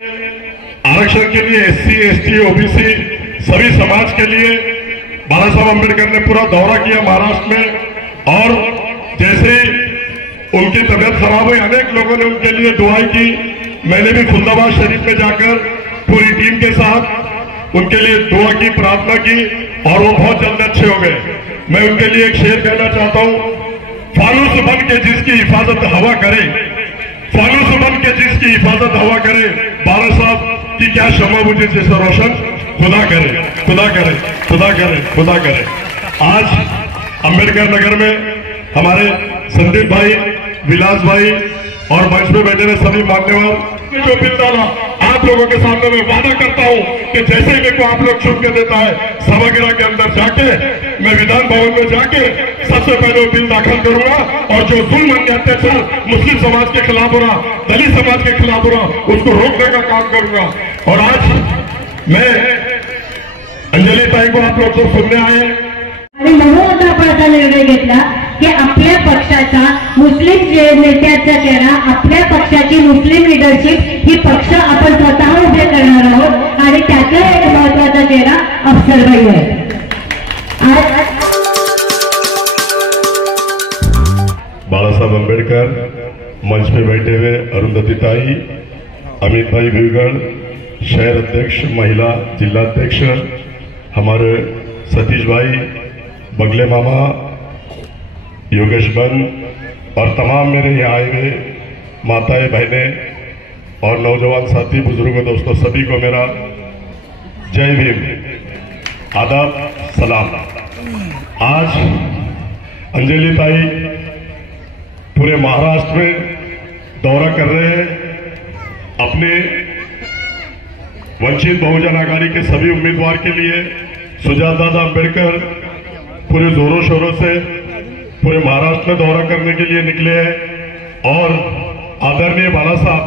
आरक्षण के लिए SC, ST, OBC सभी समाज के लिए बाबा साहब अम्बेडकर ने पूरा दौरा किया महाराष्ट्र में। और जैसे उनकी तबीयत खराब हुई, अनेक लोगों ने उनके लिए दुआई की। मैंने भी खुलदाबाद शरीफ में जाकर पूरी टीम के साथ उनके लिए दुआ की, प्रार्थना की और वो बहुत जल्द अच्छे हो गए। मैं उनके लिए एक शेर कहना चाहता हूं, फानूस बन के जिसकी हिफाजत हवा करे, फानूस बन के जिसकी हिफाजत हवा करे, बाबा साहब की क्या क्षमा मुझे जैसा रोशन खुदा करे, खुदा करे, खुदा करे, खुदा करे। आज अंबेडकर नगर में हमारे संदीप भाई, विलास भाई और मंच में बैठे हुए सभी मान्यवर जो बिल डाला, आप लोगों के सामने मैं वादा करता हूं कि जैसे ही मेरे को आप लोग छूट के देता है, सभागृह के अंदर जाके मैं विधान भवन में जाके सबसे पहले वो बिल दाखिल करूंगा और जो जुल्म अत्याचार मुस्लिम समाज के खिलाफ हो रहा, दलित समाज के खिलाफ हो रहा, उसको रोकने का काम करूंगा। और आज मैं अंजली ताई को आप लोग जो सुनने आए आणि म्हणून आता आपण असा निर्णय घेतला की आपल्या पक्षाचा मुस्लिम नेत्याचा चेहरा, आपल्या पक्षाची मुस्लिम लीडरशिप ही पक्ष आपण स्वतः उभे करणार आहोत आणि त्याचा एक महत्वाचा चेहरा अफसरबाई आहे। बाबा साहब अम्बेडकर मंच पे बैठे हुए अरुंधति ताई, अमित भाई भीगड़, शहर अध्यक्ष, महिला जिलाध्यक्ष हमारे सतीश भाई, बगले मामा, योगेश बन और तमाम मेरे यहाँ आए हुए माताएं, बहनें और नौजवान साथी, बुजुर्गों, दोस्तों सभी को मेरा जय भीम, आदाब, सलाम। आज अंजलि ताई पूरे महाराष्ट्र में दौरा कर रहे हैं। अपने वंचित बहुजन आघाड़ी के सभी उम्मीदवार के लिए सुजाता दादा अम्बेडकर पूरे जोरों शोरों से पूरे महाराष्ट्र में दौरा करने के लिए निकले हैं। और आदरणीय बाला साहब,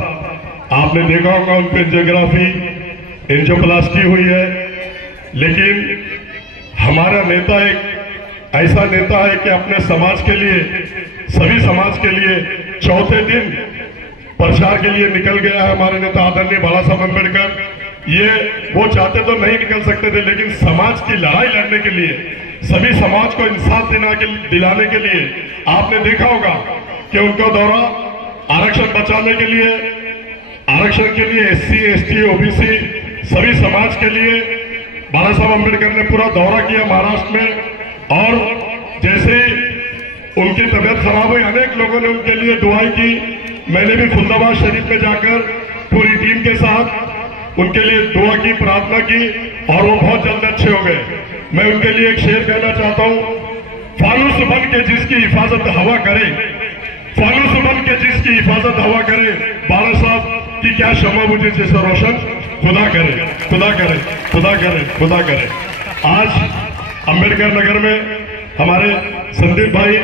आपने देखा होगा उन पर एंजियोग्राफी, एंजियोप्लास्टी हुई है, लेकिन हमारा नेता एक ऐसा नेता है कि अपने समाज के लिए, सभी समाज के लिए चौथे दिन प्रचार के लिए निकल गया है हमारे नेता आदरणीय बाला साहब अम्बेडकर। ये वो चाहते तो नहीं निकल सकते थे, लेकिन समाज की लड़ाई लड़ने के लिए, सभी समाज को इंसाफ दिलाने के लिए आपने देखा होगा कि उनका दौरा आरक्षण बचाने के लिए, आरक्षण के लिए SC, ST, OBC सभी समाज के लिए बाला साहब अम्बेडकर ने पूरा दौरा किया महाराष्ट्र में। और जैसे उनकी तबीयत खराब हुई, अनेक लोगों ने उनके लिए दुआई की। मैंने भी खुलदाबाद शरीफ में जाकर पूरी टीम के साथ उनके लिए दुआ की, प्रार्थना की और वो बहुत जल्द अच्छे हो गए। मैं उनके लिए एक शेर कहना चाहता हूं, फानूस बन के जिसकी हिफाजत हवा करे, फानूस बन के जिसकी हिफाजत हवा करे, बाला साहब की क्या क्षमा मुझे जैसा रोशन खुदा करे, खुदा करे, खुदा करे, खुदा करे। आज अंबेडकर नगर में हमारे संदीप भाई,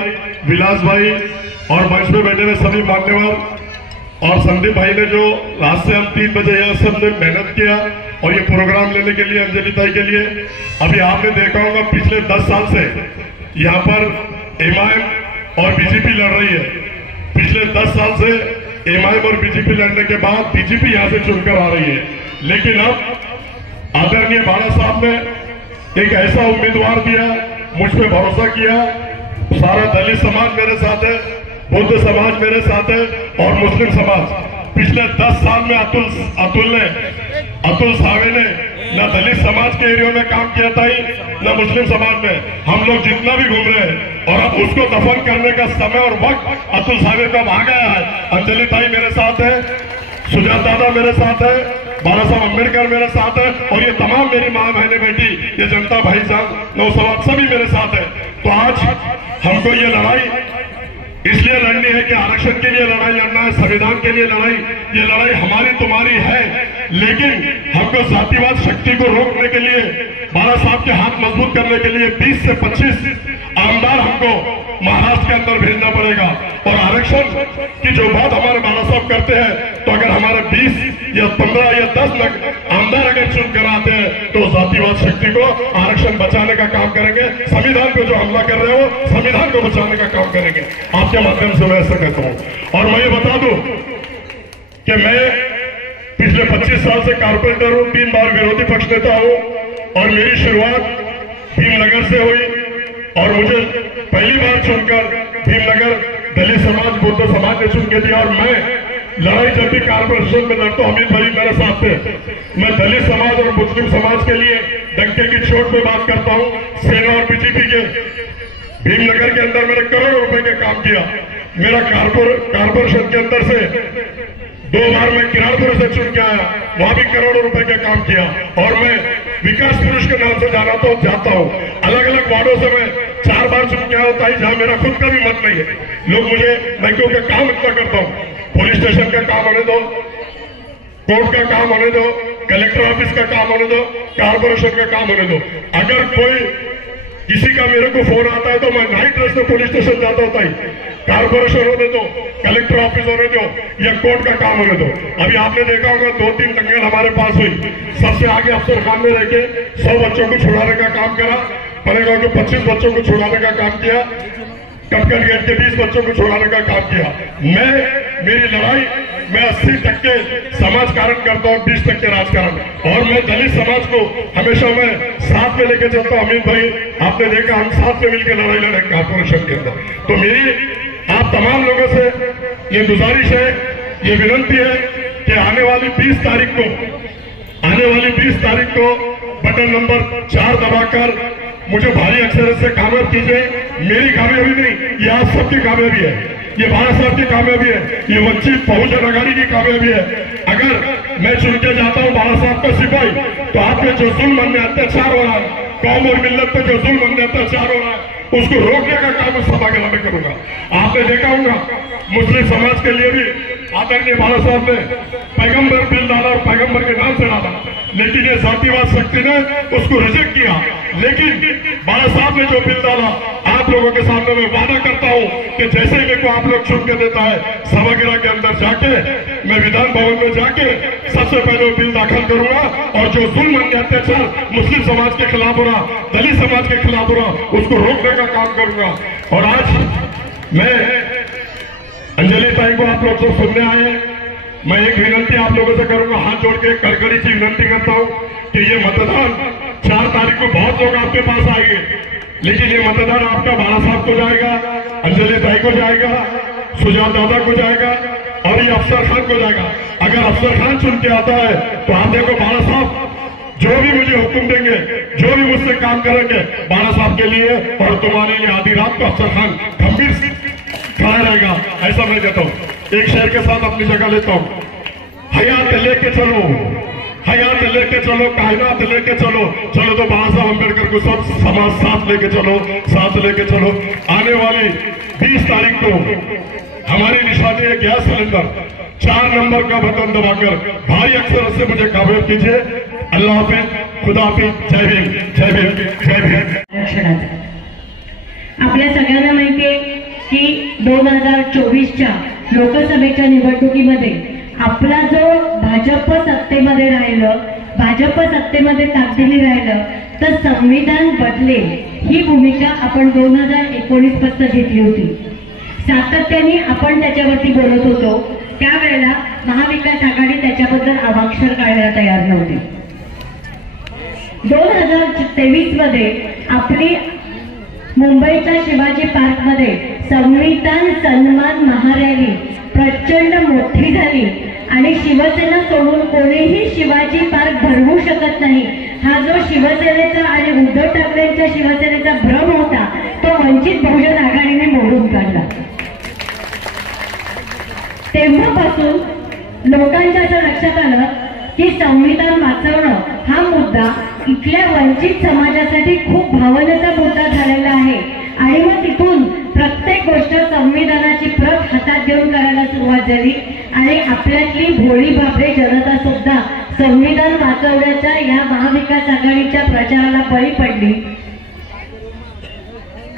विलास भाई और मंच में बैठे हुए सभी मान्यवर और संदीप भाई ने जो रात से हम 3 बजे यहाँ सबने मेहनत किया और ये प्रोग्राम लेने के लिए, अंजलि ताई के लिए। अभी आपने देखा होगा पिछले 10 साल से यहाँ पर MIM और BJP लड़ रही है। पिछले 10 साल से MIM और BJP लड़ने के बाद BJP यहाँ से चुनकर आ रही है। लेकिन अब आदरणीय बाला साहब ने एक ऐसा उम्मीदवार दिया, मुझ पर भरोसा किया। सारा दलित समाज मेरे साथ है, बौद्ध समाज मेरे साथ है और मुस्लिम समाज। पिछले 10 साल में अतुल सावे ने न दलित समाज के एरिया में काम किया था, न मुस्लिम समाज में। हम लोग जितना भी घूम रहे हैं और अब उसको दफन करने का समय और वक्त अतुल सावे का आ गया है। अंजलि ताई मेरे साथ है, सुजाता दादा मेरे साथ है, बाला साहब अम्बेडकर मेरे साथ है और ये तमाम मेरी मां बहनें, बेटी, ये जनता भाईजान, नौसवाद सभी मेरे साथ है। तो आज हमको ये लड़ाई इसलिए लड़नी है कि आरक्षण के लिए लड़ाई लड़ना है, संविधान के लिए लड़ाई, ये लड़ाई हमारी तुम्हारी है। लेकिन हमको जातिवाद शक्ति को रोकने के लिए, बाला साहब के हाथ मजबूत करने के लिए 20 से 25 आमदार हमको महाराष्ट्र के अंदर भेजना पड़ेगा। और आरक्षण की जो बात हमारे बाला साहब करते हैं, तो अगर हमारे 20 या 15 या 10 आमदार अगर चुन कर आते हैं तो जातिवाद शक्ति को आरक्षण बचाने का काम करेंगे। संविधान को जो हमला कर रहे हो, संविधान को बचाने का काम करेंगे। आपके माध्यम से मैं ऐसा कहता हूं। और मैं ये बता दूं कि मैं पिछले पिछले 25 साल से कारपेंटर हूँ, 3 बार विरोधी पक्ष नेता हूँ और मेरी शुरुआत भीमनगर से हुई और मुझे पहली बार चुनकर भीमनगर दलित समाज बौद्ध समाज ने चुन के दिया और मैं लड़ाई जब भी कारपोरेशन में लड़ता हूं, अमित भाई मेरे साथ थे। मैं दलित समाज और मुस्लिम समाज के लिए डंके की चोट पे बात करता हूं। सेना और बीजेपी के भीमनगर के अंदर मैंने करोड़ों रुपए के काम किया। मेरा कारपोरेशन के अंदर से 2 बार मैं किराड़पुर से चुन के आया, वहां भी करोड़ों रुपए का काम किया और मैं विकास पुरुष के नाम से जाता हूं। अलग अलग वार्डों से मैं 4 बार चुन के आया होता है, जहां मेरा खुद का भी मत नहीं है। लोग मुझे बैंकों का काम इतना करता हूं, पुलिस स्टेशन का काम होने दो, कोर्ट का काम होने दो, कलेक्टर ऑफिस का काम होने दो, कारपोरेशन का काम होने दो। अगर कोई किसी का मेरे को फोन आता है तो मैं नाइट ड्रेस में पुलिस स्टेशन जाता होता है। कारपोरेशन होने दो, कलेक्टर ऑफिस होने दो या कोर्ट का काम होने दो। अभी आपने देखा होगा 2-3 दंगल हमारे पास हुई। सबसे आगे अफसर खान ने रह के 100 बच्चों को छुड़ाने का काम करा, परेगांव के 25 बच्चों को छुड़ाने का काम किया, कटकल गेट के 20 बच्चों को छुड़ाने का काम किया। मेरी लड़ाई मैं 80% समाज कारण करता हूँ, 20% राजकारण। और मैं दलित समाज को हमेशा मैं साथ में लेके चलता हूँ। अमित भाई आपने देखा हम साथ में मिलकर लड़ाई लड़े कारपोरेशन के अंदर। तो मेरी आप तमाम लोगों से ये गुजारिश है, ये विनंती है कि आने वाली 20 तारीख को बटन नंबर 4 दबाकर मुझे भारी अक्षर से कामयाब कीजिए। मेरी कामयाबी नहीं, ये आप सबकी कामयाबी है, ये बाला साहब की कामयाबी है, ये वंचित बहुजन अघाड़ी की कामयाबी है। अगर मैं चुन के जाता हूँ बाला साहब का सिपाही, तो आपके जो जुल्म अन्य अत्याचार हो रहा है, कौम और मिल्लत पे जो जुल्म अन्य अत्याचार हो रहा है, उसको रोकने का काम मैं सभागृह में करूंगा। आपने देखा होगा मुस्लिम समाज के लिए भी आदरणीय बाला साहब ने पैगंबर बिल डाला और पैगंबर के नाम से डाला, लेकिन ये जातिवाद शक्ति ने उसको रिजेक्ट किया। लेकिन बाला साहब ने जो बिल डाला, आप लोगों के सामने मैं वादा करता हूं कि जैसे ही मेरे को आप लोग चुन के देता है, सभागृह के अंदर जाके मैं विधान भवन में जाके सबसे पहले बिल दाखिल करूंगा और जो जुल्म अन्य अत्याचार मुस्लिम समाज के खिलाफ हो रहा, दलित समाज के खिलाफ हो रहा, उसको रोकने का काम करूंगा। और आज मैं अंजलि ताई को आप लोग सब सुनने आए, मैं एक विनंती आप लोगों से करूंगा, हाथ जोड़ के कड़कड़ी सी विनंती करता हूं कि ये मतदान 4 तारीख को बहुत लोग आपके पास आएंगे, लेकिन ये मतदान आपका बाला साहब को जाएगा, अंजलि ताई को जाएगा, सुजात दादा को जाएगा और ये अफसर खान को जाएगा। अगर अफसर खान चुन के आता है तो आप देखो बाला साहब जो भी मुझे हुक्म देंगे, जो भी मुझसे काम करेंगे बाला साहब के लिए और तुम्हारे लिए आधी रात को अफसर खान गंभीर खड़ा रहेगा, ऐसा मैं कहता हूँ। एक शेर के साथ अपनी जगह लेता हूँ, हयात लेके चलो, हयात लेके चलो, कायनात लेके चलो, चलो तो बाबा साहब अम्बेडकर को सब समाज साथ लेके चलो, साथ लेके चलो। आने वाली 20 तारीख को हमारी निशानी है गैस सिलेंडर, 4 नंबर का बटन दबाकर भारी अक्षर से मुझे कामयाब कीजिए। अल्लाह हाफिज, खुदा हाफिज, जय भीम, जय भीम, जय भीम। आपल्या सगळ्यांना माहिती आहे की 2024च्या लोकसभेच्या निवडणुकीमध्ये आपला जो भाजप सत्तेमध्ये राहिलं, भाजप सत्तेमध्ये तब्दिली राहिलं तर संविधान बदलेल ही भूमिका आपण 2019 पासून घेतली होती। सातत्याने आपण त्याच्यावरती बोलत होतो, त्यावेळेला महाविकास आघाडी त्याच्याबद्दल अवाक्षर काढायला तयार नव्हती। 2023 मध्ये आपली मुंबईच्या शिवाजी पार्क मध्ये संविधान सन्मान महारॅली प्रचंड मोठी झाली आणि शिवसेना सोडून कोणीही शिवाजी पार्क भरवू शकत नाही, हा जो शिवसेनेचा आणि उद्धव ठाकरेंच्या शिवसेनेचा भ्रम होता तो वंचित बहुजन आघाडीने मोडून काढला। तेव्हापासून लोकांच्या असं लक्षात आलं की संविधान वाचवणं हा मुद्दा इथल्या वंचित समाजासाठी खूप भावनेचा मुद्दा झालेला आहे आणि मग तिथून प्रत्येक गोष्ट संविधानाची प्रत हातात घेऊन करायला सुरुवात झाली आणि आपल्यातली भोळी भाबडे जनता सुद्धा संविधान वाचवण्याच्या या महाविकास आघाडीच्या प्रचाराला बळी पडली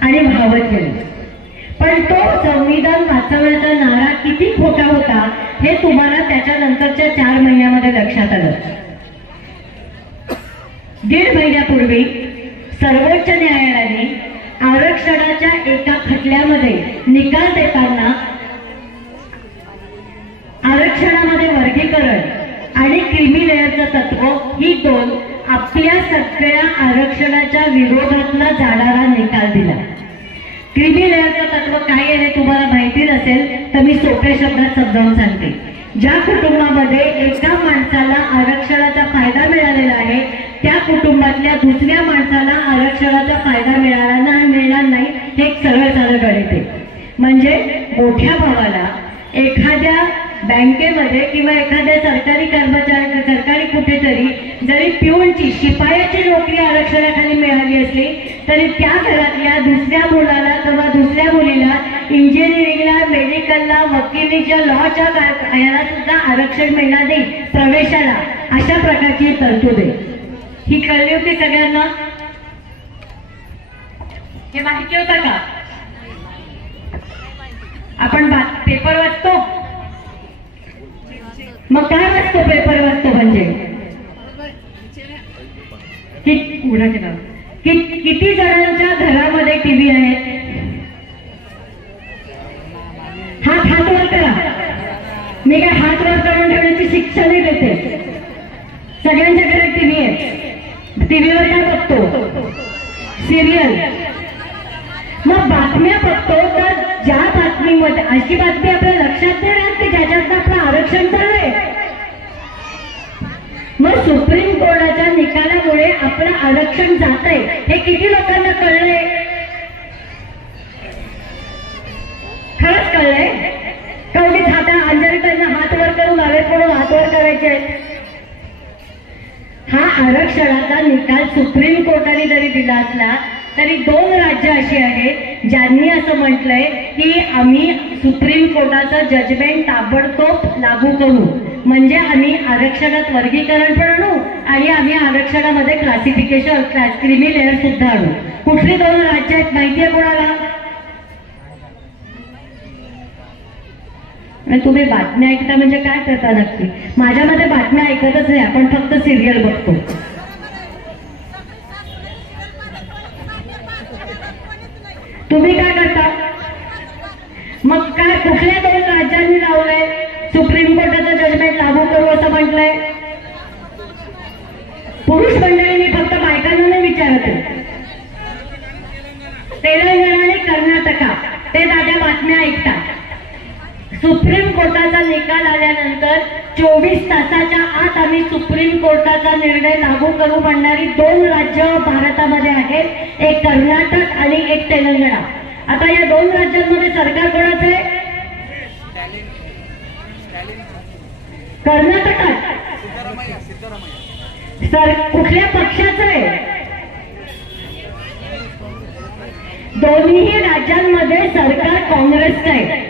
आणि भावत गेली। पण तो संविधान वाचवण्याचा नारा किती खोटा होता हे तुम्हाला त्याच्यानंतरच्या 4 महिन्यामध्ये लक्षात आलं। 1.5 महिन्यापूर्वी सर्वोच्च न्यायालयाने आरक्षणाच्या एका खटल्यामध्ये निकाल देताना आरक्षणामध्ये वर्गीकरण आणि क्रीमी लेअरचं तत्व ही दोन आपल्या सगळ्या आरक्षणाच्या विरोधातला जाणारा निकाल दिला. क्रीमी लेअरचं तत्व काय आहे हे तुम्हाला माहिती नसेल तर मी सोप्या शब्दात समजावून सांगते. ज्या कुटुंबामध्ये एका माणसाला आरक्षणाचा फायदा मिळालेला आहे त्या कुटुंबातल्या दुसऱ्या माणसाला आरक्षणाचा फायदा मिळणार नाही हे एक सरळ साधं गणित आहे. म्हणजे मोठ्या भावाला एखाद्या बँकेमध्ये किंवा एखाद्या सरकारी कुठेतरी जरी पिऊनची शिपायाची नोकरी आरक्षणाखाली मिळाली असली तरी त्या घरातल्या दुसऱ्या मुलाला किंवा दुसऱ्या मुलीला इंजिनिअरिंगला, मेडिकलला, वकिलीच्या, लॉच्या याला सुद्धा आरक्षण मिळणार नाही प्रवेशाला. अशा प्रकारची तरतूद आहे. ही कळली होती सगळ्यांना? हे माहिती होतं का? आपण पेपर वाचतो. मग काय वाचतो? पेपर वाचतो म्हणजे किती जणांच्या घरामध्ये टीव्ही आहेत? हात वर करा. मी काय हात वर करून ठेवण्याची शिक्षा नाही देते. सगळ्यांच्या घरात टीव्ही आहे. टीव्हीवर काय बघतो? सिरियल. मग बातम्या बघतो तर ज्या बातमीमध्ये अशी बातमी आपल्या लक्षात नाही राहत की ज्याच्यात आपलं आरक्षण चालू आहे. मग सुप्रीम कोर्टाच्या निकालामुळे आपलं आरक्षण जात आहे हे किती लोकांना कळलंय? खरंच कळलंय? कवडीच अंजली त्यांना हात वर करून हवेत पडून हात वर करायचे. हा आरक्षणाचा निकाल सुप्रीम कोर्टाने जरी दिला असला तरी 2 राज्य अशी आहेत ज्यांनी असं म्हटलंय की आम्ही सुप्रीम कोर्टाचं जजमेंट ताबडतोब लागू करू. म्हणजे आम्ही आरक्षणात वर्गीकरण पण आणू आणि आम्ही आरक्षणामध्ये क्लासिफिकेशन क्रीमी लेअर सुद्धा आणू. कुठली 2 राज्य आहेत माहिती आहे कोणाला? तुम्ही बातम्या ऐकता म्हणजे काय करता नक्की? माझ्या मते बातम्या ऐकतच नाही, आपण फक्त सिरियल बघतो. तुम्ही काय करता? मग काय कुठल्या 2 राज्यांनी लावलंय सुप्रीम कोर्टाचं जजमेंट लागू करू असं म्हटलंय? पुरुष मंडळींनी फक्त बायकांना नाही विचारते. तेलंगणा आणि कर्नाटका ते दादा बातम्या ऐकतात. सुप्रीम कोर्टाचा निकाल आल्यानंतर 24 तासाच्या आत आम्ही सुप्रीम कोर्टाचा निर्णय लागू करू म्हणणारी 2 राज्य भारतामध्ये आहेत. एक कर्नाटक आणि एक तेलंगणा. आता या 2 राज्यांमध्ये सरकार कोणाचं आहे? कर्नाटकात कुठल्या पक्षाचं आहे? दोन्ही राज्यांमध्ये सरकार काँग्रेसचं आहे.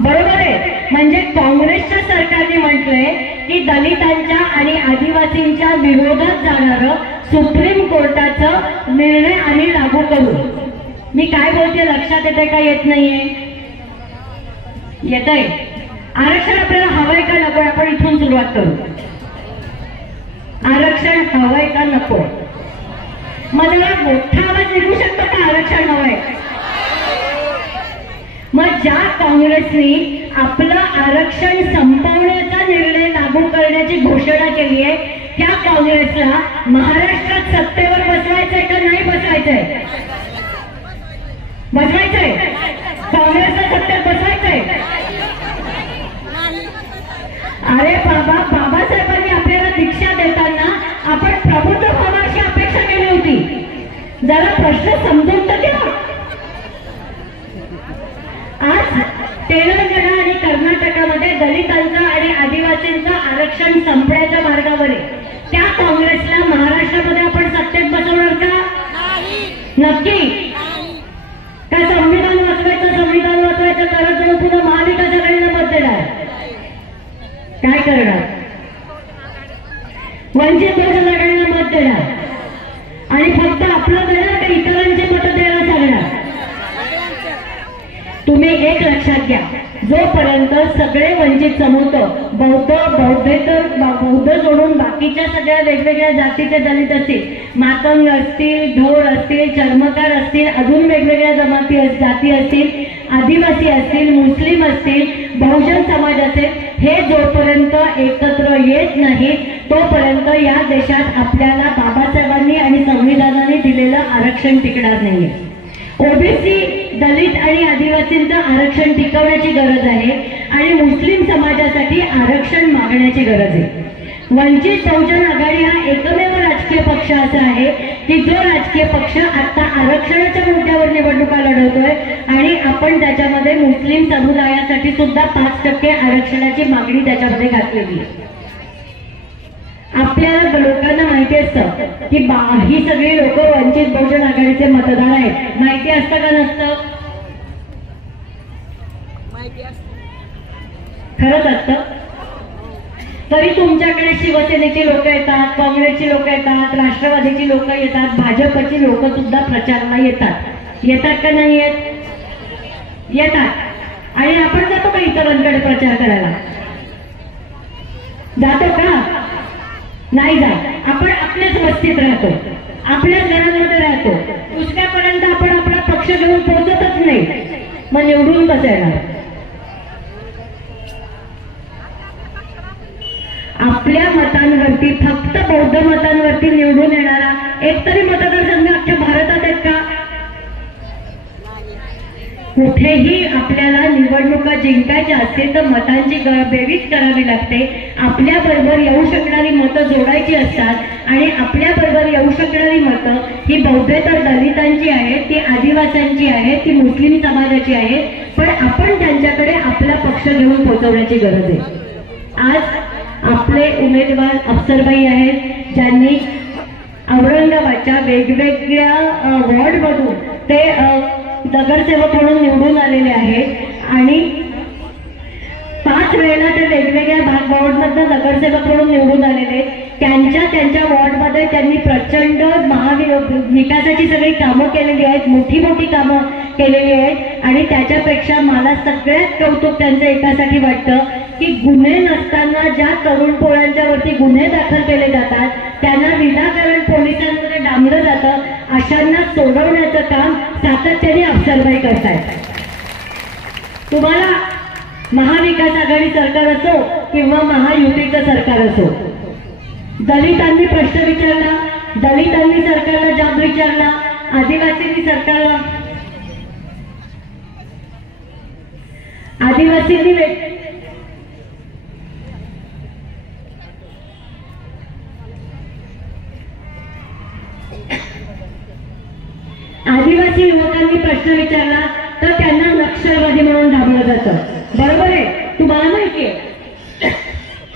बरोबर आहे. म्हणजे काँग्रेसच्या सरकारने म्हटलंय की दलितांच्या आणि आदिवासींच्या विरोधात जाणारं सुप्रीम कोर्टाचं निर्णय आम्ही लागू करू. मी काय बोलते लक्षात येते का येत नाहीये? येतंय. आरक्षण आपल्याला हवंय का नको? आपण इथून सुरुवात करू. आरक्षण हवंय का नको? मला मोठा आवाज निघू शकतो का आरक्षण हवंय? मग ज्या काँग्रेसने आपलं आरक्षण संपवण्याचा निर्णय लागू करण्याची घोषणा केली आहे त्या काँग्रेसला महाराष्ट्रात सत्तेवर बसवायचंय का नाही बसवायचंय? बसवायचंय. काँग्रेसला सत्तेत बसवायचंय. अरे बाबासाहेबांनी आपल्याला दीक्षा देताना आपण प्रबुद्ध व्हावं अशी अपेक्षा केली होती. जरा प्रश्न समजून तर घ्या. आज तेलंगणा आणि कर्नाटकामध्ये दलितांचं आणि आदिवासींचं आरक्षण संपण्याच्या मार्गावर आहे. त्या काँग्रेसला महाराष्ट्रामध्ये आपण सत्तेत बसवणार का? नक्की. काय संविधान वाचवायचं करत जाऊन पुन्हा महाविकास आघाडीला मत देणार? काय करणार? वंचित बहुजन आघाडीला मत देणार आणि फक्त आपलं देणार का इतरांची मतं द्यायला सांगणार? तुम्ही एक लक्षात घ्या. जोपर्यंत सगळे वंचित समूह बौद्ध सोडून बाकीच्या सगळ्या वेगवेगळ्या जातीचे दलित असतील, मातंग असतील, ढोर असतील, चर्मकार असतील, अजून वेगवेगळ्या जाती असतील आदिवासी असतील, मुस्लिम असतील, बहुजन समाज असेल, हे जोपर्यंत एकत्र येत नाही तोपर्यंत या देशात आपल्याला बाबासाहेबांनी आणि संविधानाने दिलेलं आरक्षण टिकणार नाहीये. ओबीसी, दलित आणि आदिवासींचं आरक्षण टिकवण्याची गरज आहे आणि मुस्लिम समाजासाठी आरक्षण मागण्याची गरज आहे. वंचित बहुजन आघाडी हा एकमेव राजकीय पक्ष असा आहे की जो राजकीय पक्ष आता आरक्षणाच्या मुद्द्यावर निवडणुका लढवतोय आणि आपण त्याच्यामध्ये मुस्लिम समुदायासाठी सुद्धा 5% आरक्षणाची मागणी त्याच्यामध्ये घातलेली आहे. आपल्याला लोकांना माहिती असतं की ही सगळी लोक वंचित बहुजन आघाडीचे मतदार आहेत. माहिती असतं का नसतं? खरंच असतं. तरी तुमच्याकडे शिवसेनेची लोक येतात, काँग्रेसची लोक येतात, राष्ट्रवादीची लोक येतात, भाजपची लोक सुद्धा प्रचाराला येतात का नाही येत? येतात. आणि आपण जातो का इतरांकडे प्रचार करायला? जातो का? नाही जात. आपण आपल्याच वस्तीत राहतो, आपल्याच घरांमध्ये राहतो. दुसऱ्यापर्यंत आपण आपला पक्ष घेऊन पोहोचतच नाही. मग निवडून कसं येणार? आपल्या मतांवरती, फक्त बौद्ध मतांवरती निवडून येणारा एकतरी मतदारसंघ अख्ख्या भारतात आहेत का? कुठेही आपल्याला निवडणुका जिंकायच्या असतील तर मतांची बेरीज करावी लागते. आपल्या बरोबर येऊ शकणारी मतं जोडायची असतात आणि आपल्या बरोबर येऊ शकणारी मतं ही बौद्धेतर दलितांची आहेत, ती आदिवासींची आहेत, ती मुस्लिम समाजाची आहेत. पण आपण त्यांच्याकडे आपला पक्ष घेऊन पोहोचवण्याची गरज आहे. आज आपले उमेदवार अफसरबाई आहेत ज्यांनी औरंगाबादच्या वेगवेगळ्या वॉर्डमधून ते नगरसेवक म्हणून निवडून आलेले आहेत आणि 5 वेळेला ते वेगवेगळ्या वॉर्डमधून नगरसेवक म्हणून निवडून आलेले. त्यांच्या वॉर्डमध्ये त्यांनी प्रचंड विकासाची सगळी कामं केलेली आहेत, मोठी कामं केलेली आहेत. आणि त्याच्यापेक्षा मला सगळ्यात कौतुक त्यांचं एकासाठी वाटतं की गुन्हे नसताना ज्या तरुण पोरांच्यावरती गुन्हे दाखल केले जातात, त्यांना विनाकारण पोलिसांमध्ये डांबलं जातं, अशांना सोडवण्याचं काम सातत्याने अफसरबाई करतायत. तुम्हाला महाविकास आघाडी सरकार असो किंवा महायुतीचं सरकार असो, दलितांनी प्रश्न विचारला, दलितांनी सरकारला जाब विचारला, आदिवासींनी सरकारला, आदिवासी युवकांनी प्रश्न विचारला तर त्यांना नक्षलवादी म्हणून डांबलं जातं. बरोबर आहे? तुम्हाला माहिती आहे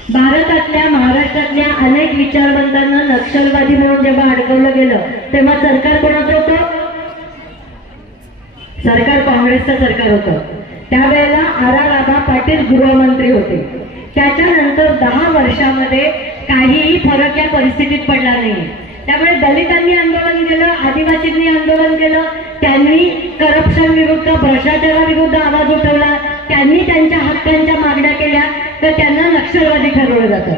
भारतातल्या, महाराष्ट्रातल्या अनेक विचारवंतांना नक्षलवादी म्हणून जेव्हा अडकवलं गेलं तेव्हा सरकार कोणाचं होतं? सरकार काँग्रेसचं सरकार होतं. त्यावेळेला आबा पाटील गृहमंत्री होते. त्याच्यानंतर 10 वर्षामध्ये काहीही फरक या परिस्थितीत पडला नाही. त्यामुळे दलितांनी आंदोलन केलं, आदिवासींनी आंदोलन केलं, त्यांनी करप्शन विरुद्ध, भ्रष्टाचाराविरुद्ध आवाज उठवला, त्यांनी त्यांच्या हक्कांच्या मागण्या केल्या, तर त्यांना नक्षलवादी ठरवलं जातं.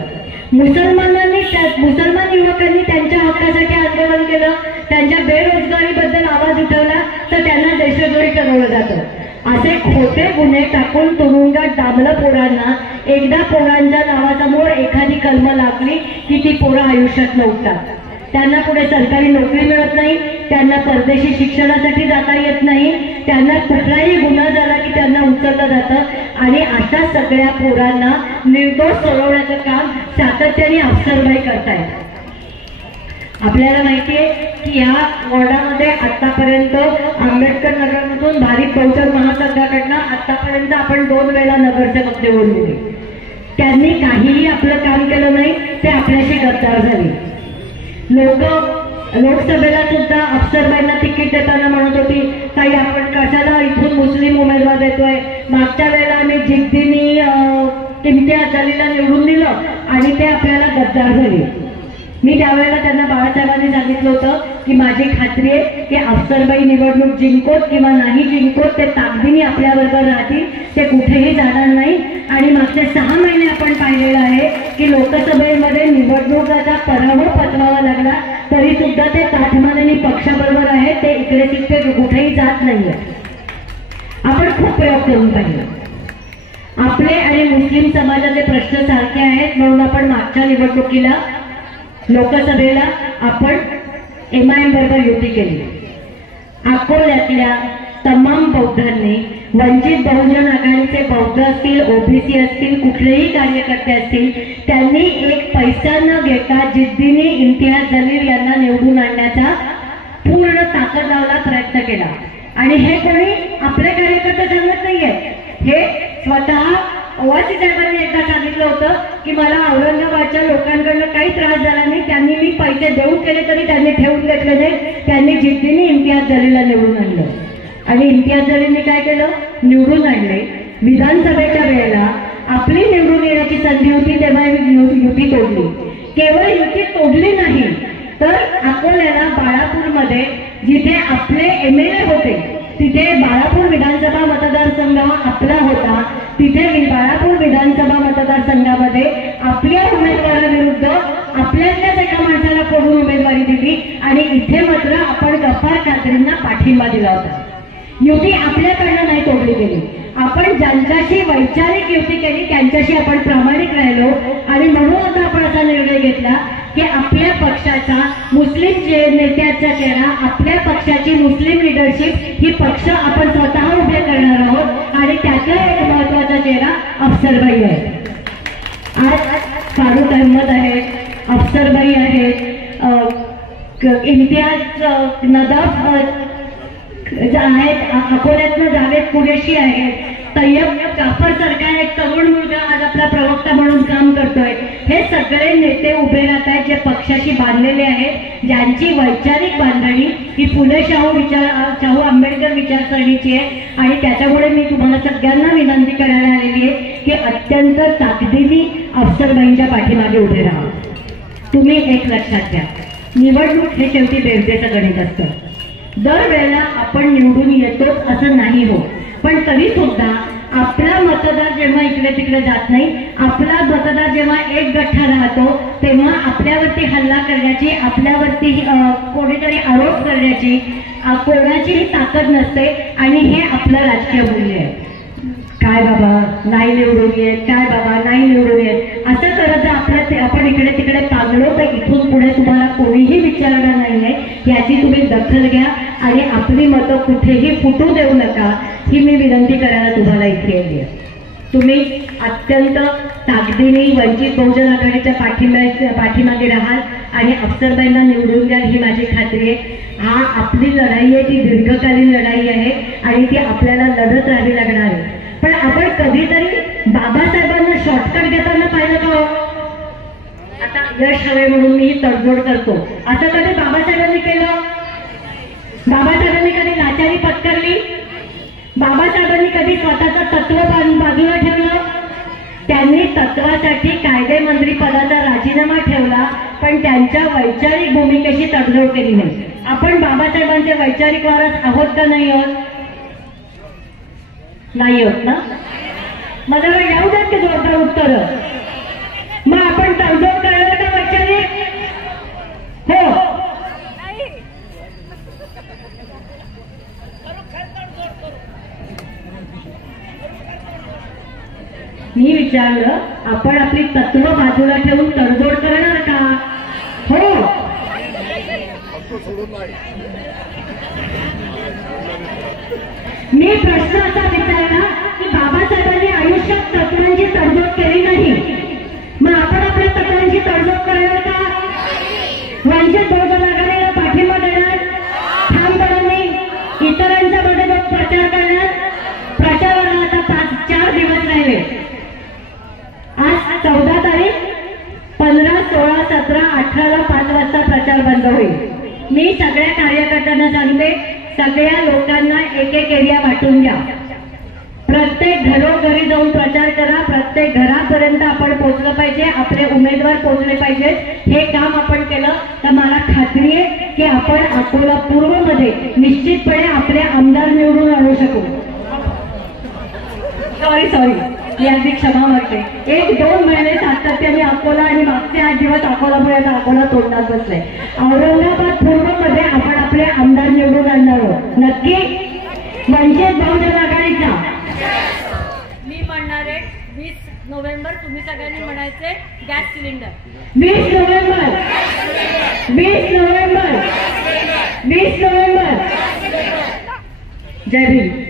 मुसलमान युवकांनी त्यांच्या हक्कासाठी आंदोलन केलं, त्यांच्या बेरोजगारीबद्दल आवाज उठवला, तर त्यांना देशद्रोही ठरवलं जातं. असे खोटे गुन्हे टाकून तुरुंगात डांबलं पोरांना. एकदा पोरांच्या नावासमोर एखादी कलम लागली की ती पोरं आयुष्यात उठतात. त्यांना पुढे सरकारी नोकरी मिळत नाही, त्यांना परदेशी शिक्षणासाठी जाता येत नाही, त्यांना कुठलाही गुन्हा झाला की त्यांना उचललं जातं आणि अशा सगळ्या पोरांना निर्दोष सोडवण्याचं काम सातत्याने अफसरबाई करतायत. आपल्याला माहिती आहे की या वॉर्डामध्ये आतापर्यंत आंबेडकर नगरमधून भारिप बहुजन महासंघाकडनं आतापर्यंत आपण 2 वेळा नगरसेवक निवडून दिले. त्यांनी काहीही आपलं काम केलं नाही, ते आपल्याशी गद्दार झाले. लोकसभेला सुद्धा अफसरबाईंना तिकीट देताना म्हणत होती, ताई आपण कशाला इथून मुस्लिम उमेदवार देतोय, मागच्या वेळेला आम्ही जिद्दीने इम्तियाज अलीला निवडून दिलं आणि ते आपल्याला गद्दार झाले. मी त्यावेळेला त्यांना बाळासाहेबांनी सांगितलं होतं की माझी खात्री आहे की अफसरबाई निवडणूक जिंकोत किंवा नाही जिंकोत, ते ताकदीने आपल्याबरोबर राहतील, ते कुठेही जाणार नाही. आणि मागचे 6 महिने आपण पाहिलेलं आहे की लोकसभेमध्ये निवडणुकाचा पराभव पचवावा लागला तरी सुद्धा ते ताठमानेने पक्षाबरोबर आहेत, ते इकडे तिकडे कुठेही जात नाहीये. आपण खूप प्रयोग करून पाहिले. आपले आणि मुस्लिम समाजाचे प्रश्न सारखे आहेत म्हणून आपण मागच्या निवडणुकीला लोकसभेला आपण MIM बरोबर युती केली. अकोल्यातल्या तमाम बौद्धांनी, वंचित बहुजन आघाडीचे बौद्ध असतील, OBC असतील, कुठलेही कार्यकर्ते असतील, त्यांनी एक पैसा न घेता जिद्दीने इम्तियाज जलील यांना निवडून आणण्याचा पूर्ण ताकद लावला प्रयत्न केला. आणि हे कोणी आपले कार्यकर्ते सांगत नाहीये, हे स्वतः ओवासी साहेबांनी एकदा सांगितलं होतं की मला औरंगाबादच्या लोकांकडनं काही त्रास झाला नाही, त्यांनी मी पैसे देऊन केले तरी त्यांनी ठेवून घेतले नाही, त्यांनी जिद्दीने इम्तियाज जलीलला निवडून आणलं. आणि इम्तियाज जलीलने काय केलं, निवडून आणले. विधानसभेच्या वेळेला आपली निवडून येण्याची संधी होती तेव्हा युती तोडली. केवळ युती तोडली नाही तर अकोल्याला बाळापूरमध्ये जिथे आपले MLA होते तिथे बाळापूर विधानसभा मतदारसंघ आपला होता, तिथे बाळापूर विधानसभा मतदारसंघामध्ये आपल्या उमेदवाराविरुद्ध आपल्यातल्याच एका माणसाला फोडून उमेदवारी दिली आणि इथे मात्र आपण गफ्फार कादरींना पाठिंबा दिला होता. युती आपल्याकडनं नाही तोडली गेली. आपण ज्यांच्याशी वैचारिक युती केली त्यांच्याशी आपण प्रामाणिक राहिलो आणि म्हणून आता आपण असा निर्णय घेतला की आपल्या पक्षाचा मुस्लिम नेत्याचा चेहरा, आपल्या पक्षाची मुस्लिम लिडरशिप ही पक्ष आपण स्वतः उभे करणार आहोत. आणि त्यातला एक महत्वाचा चेहरा अफसरबाई आहे. आज फारुख अहमद आहे, अफसरबाई आहे, इम्तियाज नदाफ आहेत, अकोल्यातनं जावेद कुरेशी आहेत, तय्यब जाफर सारखा एक तरुण मुलगा आज आपला प्रवक्ता म्हणून काम करतोय. हे सगळे नेते उभे राहत आहेत जे पक्षाशी बांधलेले आहेत, ज्यांची वैचारिक बांधणी ही फुले शाहू आंबेडकर विचारसरणीची आहे. आणि त्याच्यामुळे मी तुम्हाला सगळ्यांना विनंती करायला आलेली आहे की अत्यंत ताकदीने अफसरबाईंच्या पाठीमागे उभे राहा. तुम्ही एक लक्षात घ्या, निवडणूक हे शेवटी बेरजेचं गणित असतं. दरवेळेला आपण निवडून येतोच असं नाही हो, पण तरी सुद्धा आपला मतदार जेव्हा इकडे तिकडे जात नाही, आपला मतदार जेव्हा एक गठ्ठा राहतो तेव्हा आपल्यावरती हल्ला करण्याची, आपल्यावरती कोणीतरी आरोप करण्याची कोणाचीही ताकद नसते. आणि हे आपलं राजकीय मूल्य आहे. काय बाबा नाही निवडून येत, काय बाबा नाही निवडून येत असं करत आपल्या आपण इकडे तिकडे पागलो तर इथून पुढे तुम्हाला कोणीही विचारणार नाहीये. याची तुम्ही दखल घ्या आणि आपली मतं कुठेही फुटू देऊ नका ही मी विनंती करायला तुम्हाला इथे येते. तुम्ही अत्यंत ताकदीने वंचित बहुजन आघाडीच्या पाठीमागे राहाल आणि अफसरबाईंना निवडून द्याल ही माझी खात्री आहे. हा आपली लढाई आहे, ती दीर्घकालीन लढाई आहे आणि ती आपल्याला लढत राहावी लागणार आहे. पण आपण कधीतरी बाबासाहेबांना शॉर्टकट घेताना पाहिलं का? आता यश हवे म्हणून मी तडजोड करतो असं कधी बाबासाहेबांनी केलं? बाबासाहेबांनी कधी लाचारी पत्करली? बाबासाहेबांनी कधी स्वतःचं तत्व बाजूला ठेवलं? त्यांनी तत्वासाठी कायदेमंत्री पदाचा राजीनामा ठेवला पण त्यांच्या वैचारिक भूमिकेशी तडजोड केली नाही. आपण बाबासाहेबांचे वैचारिक वारस आहोत का नाही आहोत? नाही होत ना? मला येऊ द्यात की जोरदार उत्तर. मग आपण तडजोड करायला का वैचारिक? हो. मी विचारलं आपण आपली तत्व बाजूला ठेवून तडजोड करणार का? हो. मी प्रश्न असा विचारला की बाबासाहेबांनी आयुष्यात तत्वांची तडजोड केली नाही, मग आपण आपल्या तत्वांची तडजोड करणार का? वंचित बहुजन आघाडीला पाठिंबा देणार, ठामपणाने इतरांच्या मध्ये प्रचार करणार. प्रचाराला आता 4 दिवस राहिले. आज 14 तारीख, 15, 16, 17, 18ला 5 वाजता प्रचार बंद होईल. मी सगळ्या कार्यकर्त्यांना सांगते, सगळ्या लोकांना एक एक एरिया वाटून घ्या. प्रत्येक घरोघरी जाऊन प्रचार करा. प्रत्येक घरापर्यंत आपण पोहोचलं पाहिजे, आपले उमेदवार पोहोचले पाहिजेत. हे काम आपण केलं तर मला खात्री आहे की आपण अकोला पूर्वमध्ये निश्चितपणे आपले आमदार निवडून आणू शकू. सॉरी मी अगदी क्षमा मागते. 1-2 महिने सातत्याने अकोला आणि मागचे 8 दिवस अकोलामुळे अकोला तोडण्यात बसले. औरंगाबाद पूर्वमध्ये आपण आपले आमदार निवडून आणणार आहोत नक्की. वंचित बहुजन आघाडीचा मी म्हणणार आहे 20 नोव्हेंबर तुम्ही सगळ्यांनी म्हणायचे gas cylinder. 20 November 20 November 20 November. जय भीम.